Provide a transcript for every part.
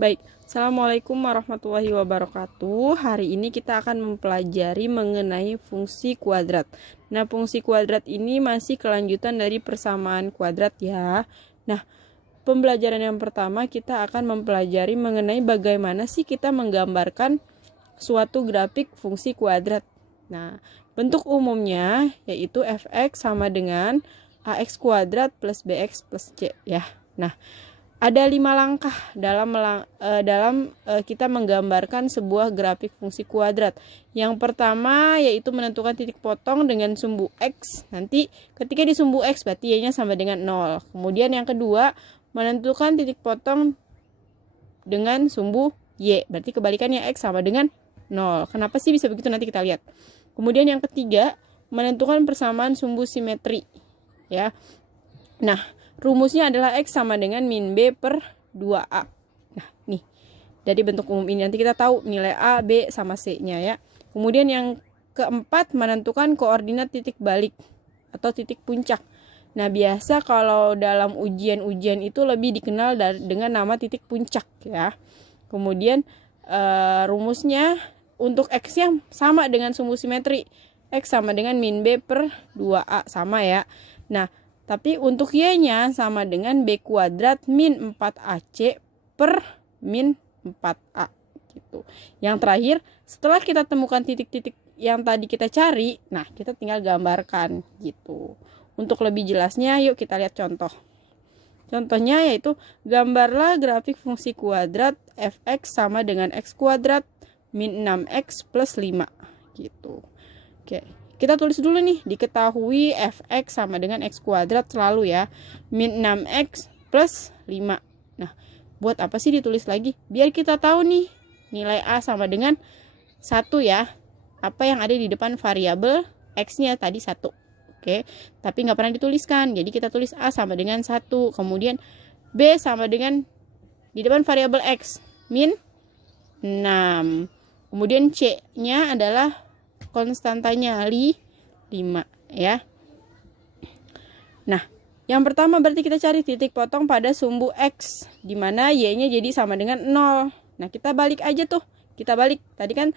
Baik, Assalamualaikum warahmatullahi wabarakatuh. Hari ini kita akan mempelajari mengenai fungsi kuadrat. Nah, fungsi kuadrat ini masih kelanjutan dari persamaan kuadrat ya. Nah, pembelajaran yang pertama kita akan mempelajari mengenai bagaimana sih kita menggambarkan suatu grafik fungsi kuadrat. Nah, bentuk umumnya yaitu fx sama dengan ax kuadrat plus bx plus c ya. Nah, ada 5 langkah dalam kita menggambarkan sebuah grafik fungsi kuadrat. Yang pertama yaitu menentukan titik potong dengan sumbu X. Nanti ketika di sumbu X berarti Y-nya sama dengan 0. Kemudian yang kedua menentukan titik potong dengan sumbu Y. Berarti kebalikannya X sama dengan 0. Kenapa sih bisa begitu? Nanti kita lihat. Kemudian yang ketiga menentukan persamaan sumbu simetri. Ya. Nah, rumusnya adalah X sama dengan min B per 2A. Nah, nih. Dari bentuk umum ini nanti kita tahu nilai A, B, sama C-nya ya. Kemudian yang keempat menentukan koordinat titik balik atau titik puncak. Nah, biasa kalau dalam ujian-ujian itu lebih dikenal dengan nama titik puncak ya. Kemudian rumusnya untuk X-nya sama dengan sumbu simetri. X sama dengan min B per 2A sama ya. Nah, tapi untuk Y-nya sama dengan B kuadrat min 4AC per min 4A gitu. Yang terakhir, setelah kita temukan titik-titik yang tadi kita cari, nah kita tinggal gambarkan gitu. Untuk lebih jelasnya, yuk kita lihat contoh. Contohnya yaitu gambarlah grafik fungsi kuadrat fx sama dengan x kuadrat min 6x plus 5 gitu. Oke. Kita tulis dulu nih, diketahui fx sama dengan x kuadrat selalu ya, min 6x plus 5. Nah, buat apa sih ditulis lagi? Biar kita tahu nih, nilai A sama dengan 1 ya. Apa yang ada di depan variabel x-nya tadi 1. Oke, tapi nggak pernah dituliskan. Jadi kita tulis A sama dengan 1. Kemudian B sama dengan di depan variabel x, min 6. Kemudian C-nya adalah konstantanya 5 ya. Nah, yang pertama berarti kita cari titik potong pada sumbu X, di mana Y-nya jadi sama dengan 0. Nah, kita balik aja tuh. Kita balik. Tadi kan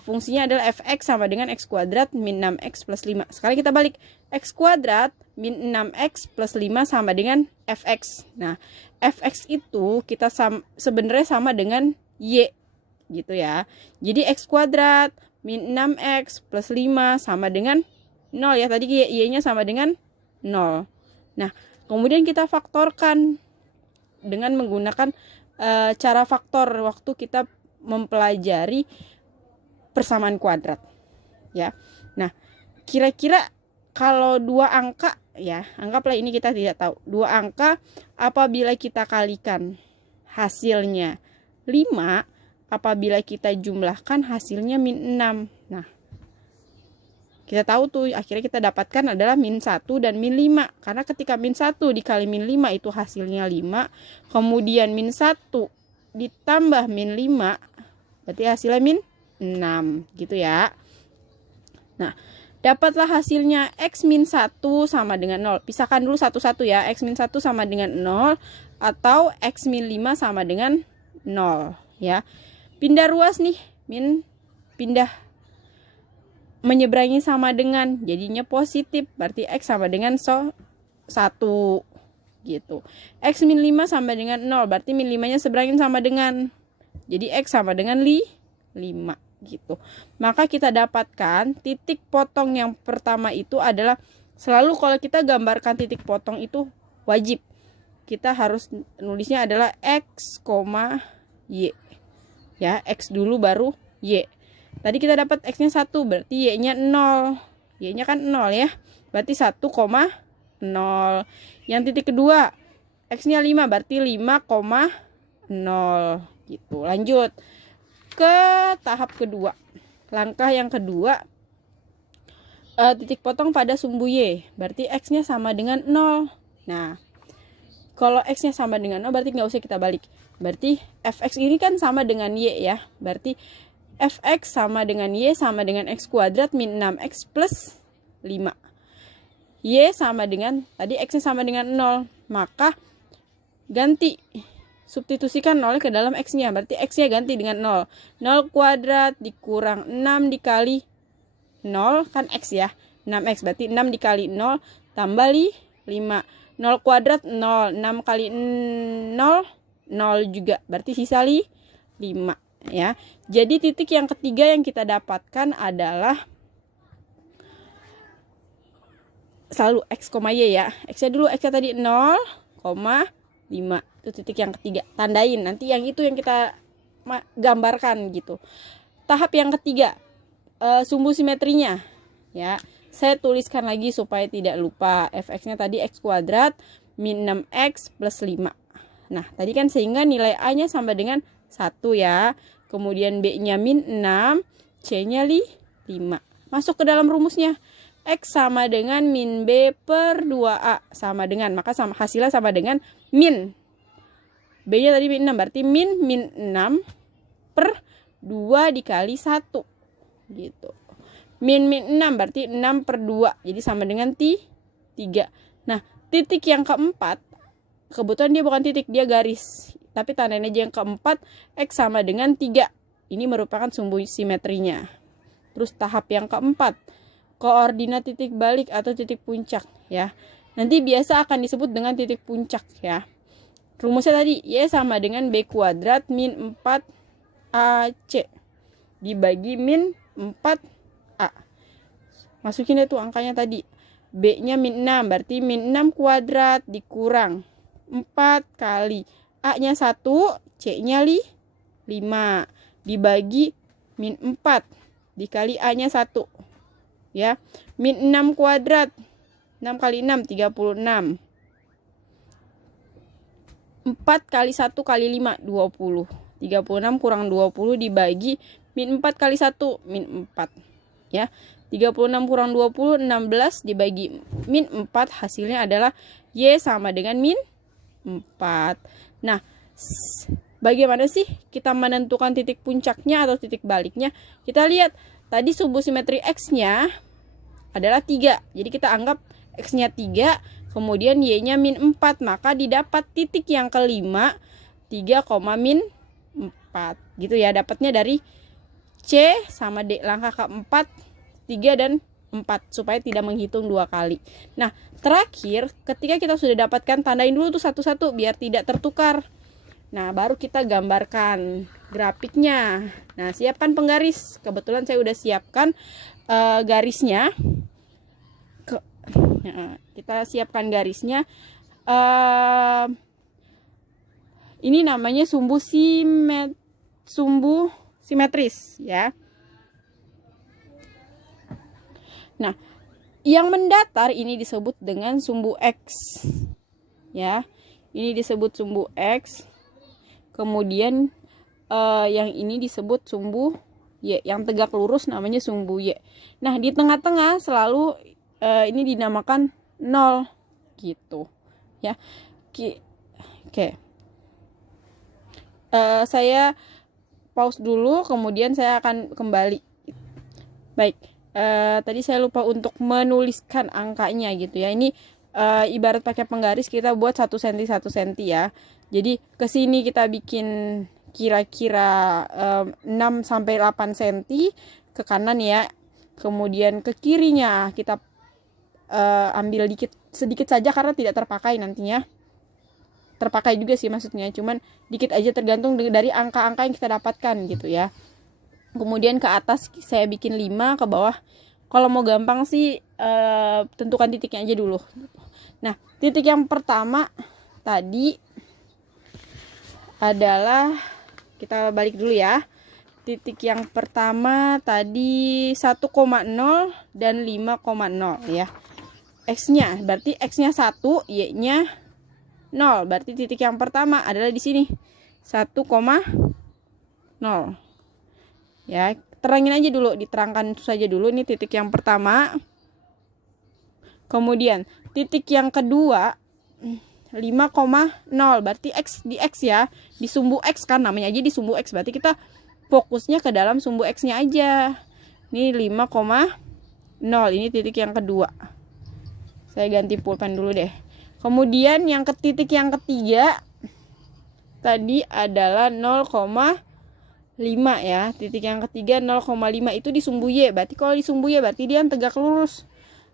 fungsinya adalah fx sama dengan x kuadrat min 6x plus 5. Sekarang kita balik. X kuadrat min 6x plus 5 sama dengan fx. Nah, fx itu kita sebenarnya sama dengan Y gitu ya. Jadi x kuadrat min 6x plus 5 sama dengan 0 ya. Tadi Y-nya sama dengan 0. Nah, kemudian kita faktorkan dengan menggunakan cara faktor waktu kita mempelajari persamaan kuadrat. Ya. Nah, kira-kira kalau 2 angka ya, anggaplah ini kita tidak tahu. 2 angka apabila kita kalikan hasilnya 5, apabila kita jumlahkan hasilnya min 6. Nah, kita tahu tuh akhirnya kita dapatkan adalah min 1 dan min 5. Karena ketika min 1 dikali min 5 itu hasilnya 5. Kemudian min 1 ditambah min 5 berarti hasilnya min 6 gitu ya. Nah, dapatlah hasilnya x min 1 sama dengan 0. Pisahkan dulu satu-satu ya. X min 1 sama dengan 0 atau x min 5 sama dengan 0 ya. Pindah ruas nih, pindah menyeberangi sama dengan, jadinya positif, berarti X sama dengan 1 gitu. X min 5 sama dengan 0, berarti min 5-nya seberangin sama dengan, jadi X sama dengan 5 gitu. Maka kita dapatkan titik potong yang pertama itu adalah, selalu kalau kita gambarkan titik potong itu wajib kita harus nulisnya adalah X, Y. Ya, X dulu baru Y. Tadi kita dapat X-nya 1, berarti Y-nya 0. Y-nya kan 0 ya. Berarti 1,0. Yang titik kedua, X-nya 5, berarti 5,0 gitu. Lanjut ke tahap kedua. Langkah yang kedua, titik potong pada sumbu Y. Berarti X-nya sama dengan 0. Nah, kalau X-nya sama dengan 0 berarti nggak usah kita balik. Berarti fx ini kan sama dengan Y ya. Berarti fx sama dengan Y sama dengan x kuadrat min 6x plus 5. Y sama dengan, tadi x-nya sama dengan 0. Maka ganti substitusikan nolnya ke dalam X-nya. Berarti X-nya ganti dengan 0. 0 kuadrat dikurang 6 dikali 0 kan X ya. 6X berarti 6 dikali 0 tambah 5. 0 kuadrat 0. 6 kali 0 0 juga. Berarti sisa 5 ya. Jadi titik yang ketiga yang kita dapatkan adalah selalu X, Y ya. X-nya dulu, X-nya tadi 0,5. Itu titik yang ketiga. Tandain. Nanti yang itu yang kita gambarkan gitu. Tahap yang ketiga, sumbu simetrinya ya. Saya tuliskan lagi supaya tidak lupa. Fx-nya tadi X kuadrat min 6X plus 5. Nah, tadi kan sehingga nilai A-nya sama dengan 1 ya. Kemudian B-nya min 6, C-nya 5. Masuk ke dalam rumusnya. X sama dengan min B per 2A. Sama dengan, maka hasilnya sama dengan min. B-nya tadi min 6, berarti min 6 per 2 dikali 1. Gitu. Min 6 berarti 6 per 2. Jadi sama dengan 3. Nah, titik yang keempat, kebetulan dia bukan titik, dia garis. Tapi tandain aja yang keempat, X sama dengan 3. Ini merupakan sumbu simetrinya. Terus tahap yang keempat, koordinat titik balik atau titik puncak ya. Nanti biasa akan disebut dengan titik puncak ya. Rumusnya tadi, Y sama dengan B kuadrat min 4AC dibagi min 4A. Masukin itu angkanya tadi. B-nya min 6, berarti min 6 kuadrat dikurang 4 kali A-nya 1, C-nya 5. Dibagi min 4 dikali A-nya 1. Ya, min 6 kuadrat. 6 kali 6, 36. 4 kali 1 kali 5, 20. 36 kurang 20 dibagi min 4 kali 1, min 4. Ya, 36 kurang 20, 16 dibagi min 4, hasilnya adalah Y sama dengan min 4. Nah, bagaimana sih kita menentukan titik puncaknya atau titik baliknya? Kita lihat, tadi sumbu simetri X-nya adalah 3. Jadi kita anggap X-nya 3, kemudian Y-nya min 4. Maka didapat titik yang kelima, 3, min 4. Gitu ya, dapatnya dari C sama D. Langkah keempat, 3 dan 4 supaya tidak menghitung 2 kali. Nah, terakhir ketika kita sudah dapatkan, tandain dulu tuh satu-satu biar tidak tertukar. Nah, baru kita gambarkan grafiknya. Nah, siapkan penggaris. Kebetulan saya udah siapkan garisnya. Kita siapkan garisnya. Ini namanya sumbu simetris ya. Nah, yang mendatar ini disebut dengan sumbu X. Ya. Ini disebut sumbu X. Kemudian yang ini disebut sumbu Y. Yang tegak lurus namanya sumbu Y. Nah, di tengah-tengah selalu ini dinamakan 0 gitu. Ya. Oke. Saya pause dulu, kemudian saya akan kembali. Baik. Tadi saya lupa untuk menuliskan angkanya gitu ya. Ini ibarat pakai penggaris, kita buat 1 cm 1 cm ya. Jadi ke sini kita bikin kira-kira 6 sampai 8 cm ke kanan ya. Kemudian ke kirinya kita ambil sedikit saja karena tidak terpakai nantinya. Terpakai juga sih maksudnya, cuman dikit aja tergantung dari angka-angka yang kita dapatkan gitu ya. Kemudian ke atas saya bikin 5, ke bawah kalau mau gampang sih tentukan titiknya aja dulu. Nah, titik yang pertama tadi adalah, kita balik dulu ya. Titik yang pertama tadi 1,0 dan 5,0 ya. X-nya berarti X-nya 1, Y-nya 0. Berarti titik yang pertama adalah di sini 1,0. Ya, terangin aja dulu, diterangkan itu saja dulu. Ini titik yang pertama. Kemudian titik yang kedua 5,0, berarti X di X ya, di sumbu X kan, namanya aja di sumbu X, berarti kita fokusnya ke dalam sumbu X-nya aja. Ini 5,0, ini titik yang kedua. Saya ganti pulpen dulu deh. Kemudian titik yang ketiga tadi adalah 0,5 ya. Titik yang ketiga 0,5 itu di sumbu Y. Berarti kalau di sumbu Y berarti dia tegak lurus.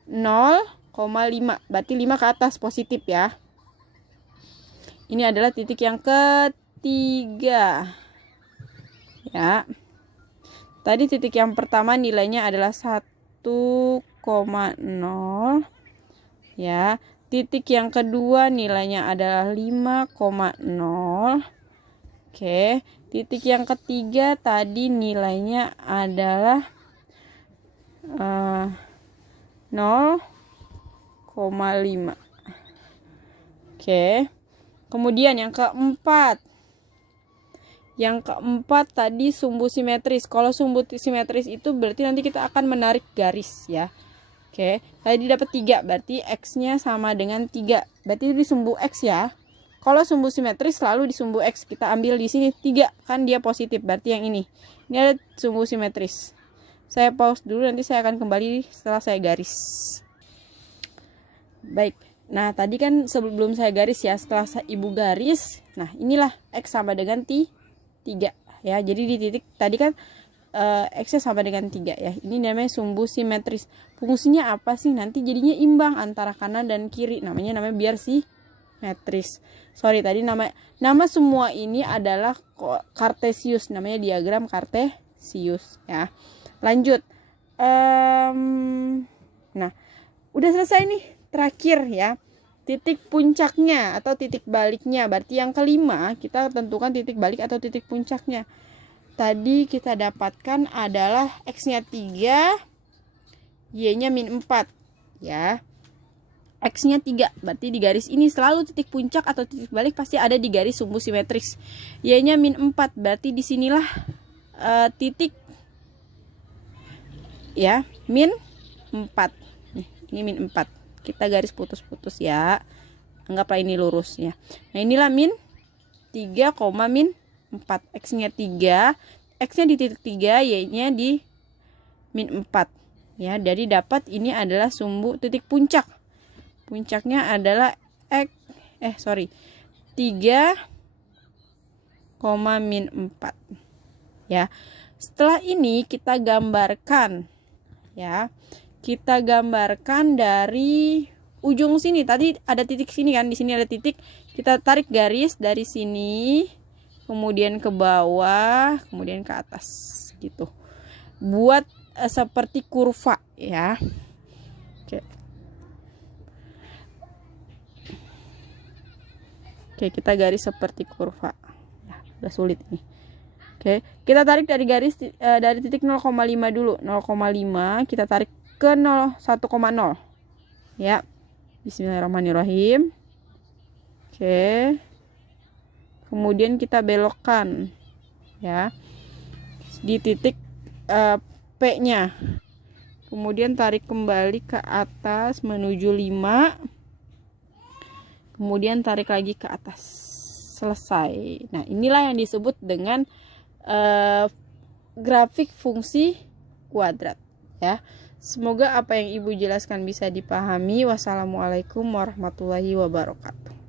0,5. Berarti 5 ke atas positif ya. Ini adalah titik yang ketiga. Ya. Tadi titik yang pertama nilainya adalah 1,0 ya. Titik yang kedua nilainya adalah 5,0. Oke, titik yang ketiga tadi nilainya adalah 0,5. Oke. Kemudian yang keempat. Yang keempat tadi sumbu simetris. Kalau sumbu simetris itu berarti nanti kita akan menarik garis ya. Oke, tadi dapat 3, berarti X-nya sama dengan 3. Berarti di sumbu X ya. Kalau sumbu simetris selalu di sumbu X. Kita ambil di sini 3, kan dia positif, berarti yang ini. Ini ada sumbu simetris. Saya pause dulu, nanti saya akan kembali setelah saya garis. Baik. Nah, tadi kan sebelum saya garis ya, setelah ibu garis, nah inilah X sama dengan 3 ya. Jadi di titik tadi kan X-nya sama dengan 3 ya. Ini namanya sumbu simetris. Fungsinya apa sih? Nanti jadinya imbang antara kanan dan kiri. Namanya biar simetris. Sorry, tadi nama semua ini adalah kartesius. Namanya diagram kartesius ya. Lanjut. Nah, udah selesai nih. Terakhir ya. Titik puncaknya atau titik baliknya. Berarti yang kelima kita tentukan titik balik atau titik puncaknya. Tadi kita dapatkan adalah X-nya 3, Y-nya -4 ya. X-nya 3, berarti di garis ini selalu titik puncak atau titik balik pasti ada di garis sumbu simetris. Y-nya -4, berarti disinilah titik ya, -4. Nih, ini -4. Kita garis putus-putus ya. Anggaplah ini lurus ya. Nah, inilah -3, -4. X-nya 3, X-nya di titik 3, Y-nya di -4 ya. Jadi dapat ini adalah sumbu titik puncak. Puncaknya adalah 3, -4 ya. Setelah ini kita gambarkan ya. Kita gambarkan dari ujung sini. Tadi ada titik sini kan, di sini ada titik. Kita tarik garis dari sini, kemudian ke bawah, kemudian ke atas gitu. Buat seperti kurva ya. Oke, kita garis seperti kurva. Ya, udah sulit nih. Oke, kita tarik dari garis dari titik 0,5 dulu. 0,5 kita tarik ke 1,0 ya. Bismillahirrahmanirrahim. Oke, kemudian kita belokkan ya di titik P-nya. Kemudian tarik kembali ke atas menuju 5. Kemudian tarik lagi ke atas. Selesai. Nah, inilah yang disebut dengan grafik fungsi kuadrat ya. Semoga apa yang Ibu jelaskan bisa dipahami. Wassalamualaikum warahmatullahi wabarakatuh.